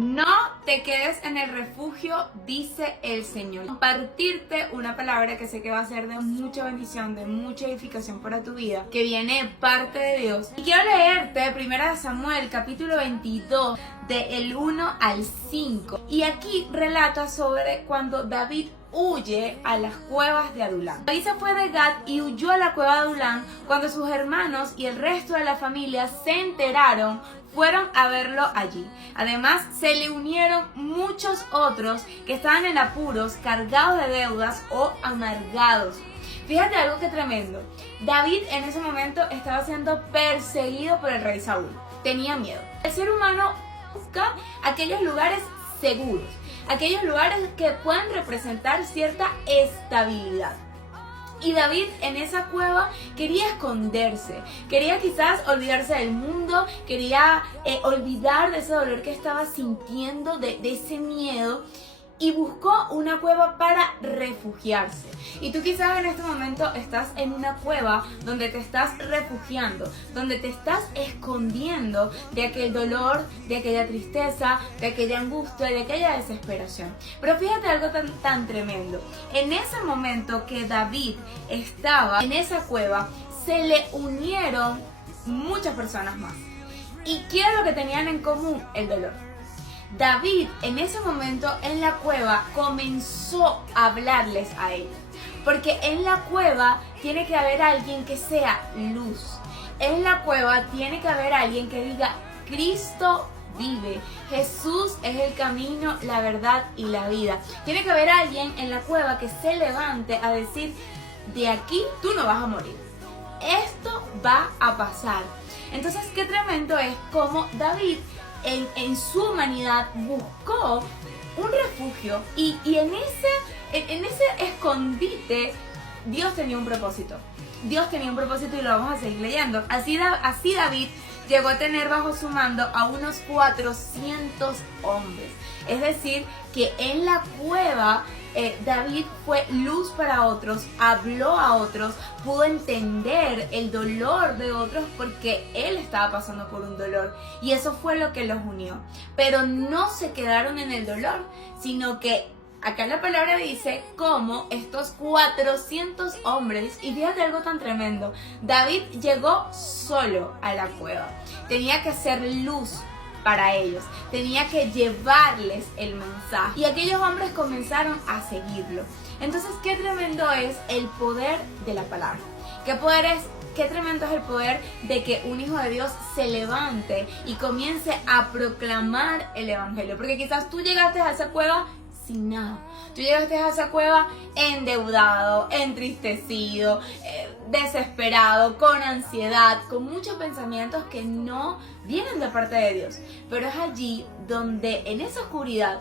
No te quedes en el refugio, dice el Señor. Compartirte una palabra que sé que va a ser de mucha bendición, de mucha edificación para tu vida, que viene de parte de Dios. Y quiero leerte 1 Samuel, capítulo 22, del 1 al 5. Y aquí relata sobre cuando David huye a las cuevas de Adulam. David se fue de Gat y huyó a la cueva de Adulam. Cuando sus hermanos y el resto de la familia se enteraron, fueron a verlo allí. Además, se le unieron muchos otros que estaban en apuros, cargados de deudas o amargados. Fíjate algo que tremendo. David en ese momento estaba siendo perseguido por el rey Saúl. Tenía miedo. El ser humano busca aquellos lugares seguros, aquellos lugares que puedan representar cierta estabilidad. Y David en esa cueva quería esconderse, quería quizás olvidarse del mundo, quería olvidar de ese dolor que estaba sintiendo, de ese miedo. Y buscó una cueva para refugiarse. Y tú quizás en este momento estás en una cueva donde te estás refugiando, donde te estás escondiendo de aquel dolor, de aquella tristeza, de aquella angustia, de aquella desesperación. Pero fíjate algo tan tremendo. En ese momento que David estaba en esa cueva, se le unieron muchas personas más. ¿Y qué es lo que tenían en común? El dolor. David en ese momento en la cueva comenzó a hablarles a ellos, porque en la cueva tiene que haber alguien que sea luz. En la cueva tiene que haber alguien que diga: Cristo vive, Jesús es el camino, la verdad y la vida. Tiene que haber alguien en la cueva que se levante a decir: de aquí tú no vas a morir, esto va a pasar. Entonces qué tremendo es como David en su humanidad buscó un refugio y en ese escondite Dios tenía un propósito. Dios tenía un propósito y lo vamos a seguir leyendo. Así David llegó a tener bajo su mando a unos 400 hombres. Es decir, que en la cueva David fue luz para otros, habló a otros, pudo entender el dolor de otros porque él estaba pasando por un dolor. Y eso fue lo que los unió. Pero no se quedaron en el dolor, sino que acá la palabra dice cómo estos 400 hombres, y fíjate algo tan tremendo, David llegó solo a la cueva, tenía que ser luz para ellos, tenía que llevarles el mensaje y aquellos hombres comenzaron a seguirlo. Entonces, qué tremendo es el poder de la palabra, qué tremendo es el poder de que un hijo de Dios se levante y comience a proclamar el evangelio, porque quizás tú llegaste a esa cueva sin nada. Tú llegaste a esa cueva endeudado, entristecido, desesperado, con ansiedad, con muchos pensamientos que no vienen de parte de Dios. Pero es allí donde en esa oscuridad,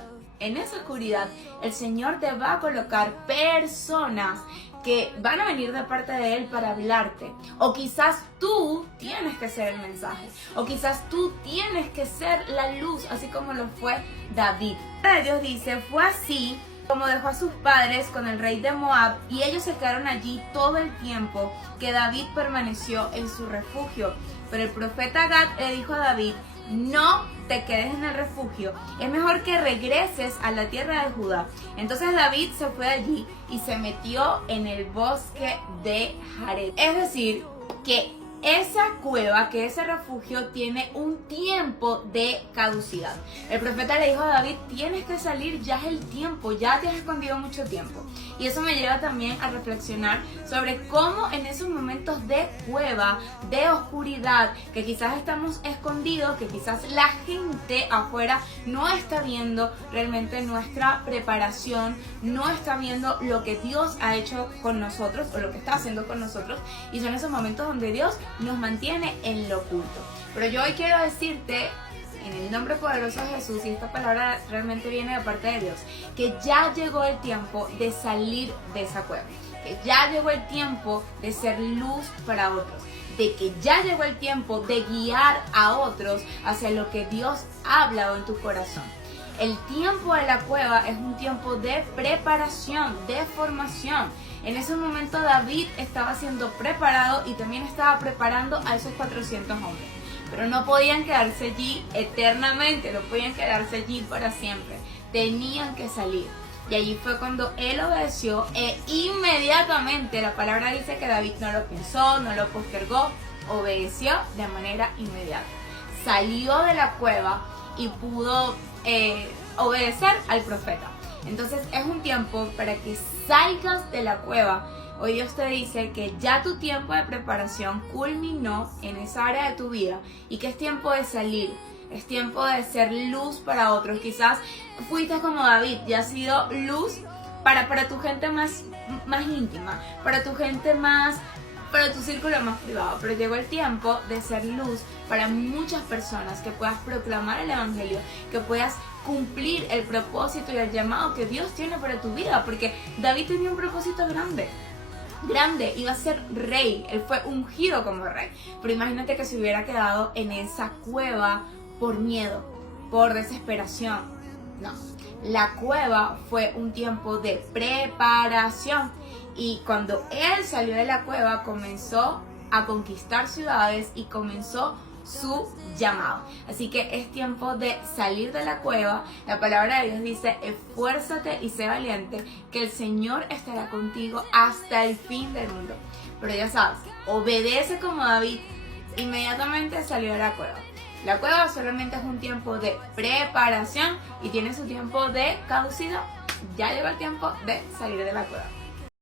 el Señor te va a colocar personas que van a venir de parte de Él para hablarte. O quizás tú tienes que ser el mensaje. O quizás tú tienes que ser la luz, así como lo fue David. Dios dice: fue así como dejó a sus padres con el rey de Moab, y ellos se quedaron allí todo el tiempo que David permaneció en su refugio. Pero el profeta Gad le dijo a David: no te quedes en el refugio, es mejor que regreses a la tierra de Judá. Entonces David se fue allí y se metió en el bosque de Jared. Es decir, que esa cueva, que ese refugio tiene un tiempo de caducidad. El profeta le dijo a David: tienes que salir, ya es el tiempo, ya te has escondido mucho tiempo. Y eso me lleva también a reflexionar sobre cómo en esos momentos de cueva, de oscuridad, que quizás estamos escondidos, que quizás la gente afuera no está viendo realmente nuestra preparación, no está viendo lo que Dios ha hecho con nosotros o lo que está haciendo con nosotros, y son esos momentos donde Dios nos mantiene en lo oculto. Pero yo hoy quiero decirte, en el nombre poderoso de Jesús, y esta palabra realmente viene de parte de Dios, que ya llegó el tiempo de salir de esa cueva, que ya llegó el tiempo de ser luz para otros, de que ya llegó el tiempo de guiar a otros hacia lo que Dios ha hablado en tu corazón. El tiempo de la cueva es un tiempo de preparación, de formación. En ese momento David estaba siendo preparado y también estaba preparando a esos 400 hombres. pero no podían quedarse allí eternamente, no podían quedarse allí para siempre, tenían que salir. Y allí fue cuando él obedeció e inmediatamente, la palabra dice que David no lo pensó, no lo postergó, obedeció de manera inmediata. Salió de la cueva y pudo obedecer al profeta. Entonces es un tiempo para que salgas de la cueva. Hoy Dios te dice que ya tu tiempo de preparación culminó en esa área de tu vida y que es tiempo de salir. Es tiempo de ser luz para otros. Quizás fuiste como David y has sido luz para tu gente más íntima, para tu gente para tu círculo más privado. Pero llegó el tiempo de ser luz para muchas personas, que puedas proclamar el evangelio, que puedas cumplir el propósito y el llamado que Dios tiene para tu vida. Porque David tenía un propósito grande, iba a ser rey, él fue ungido como rey, pero imagínate que se hubiera quedado en esa cueva por miedo, por desesperación. No, la cueva fue un tiempo de preparación, y cuando él salió de la cueva comenzó a conquistar ciudades y comenzó su llamado. Así que es tiempo de salir de la cueva. La palabra de Dios dice: esfuérzate y sé valiente, que el Señor estará contigo hasta el fin del mundo. Pero ya sabes, obedece como David. Inmediatamente salió de la cueva. La cueva solamente es un tiempo de preparación y tiene su tiempo de caducidad. Ya llegó el tiempo de salir de la cueva.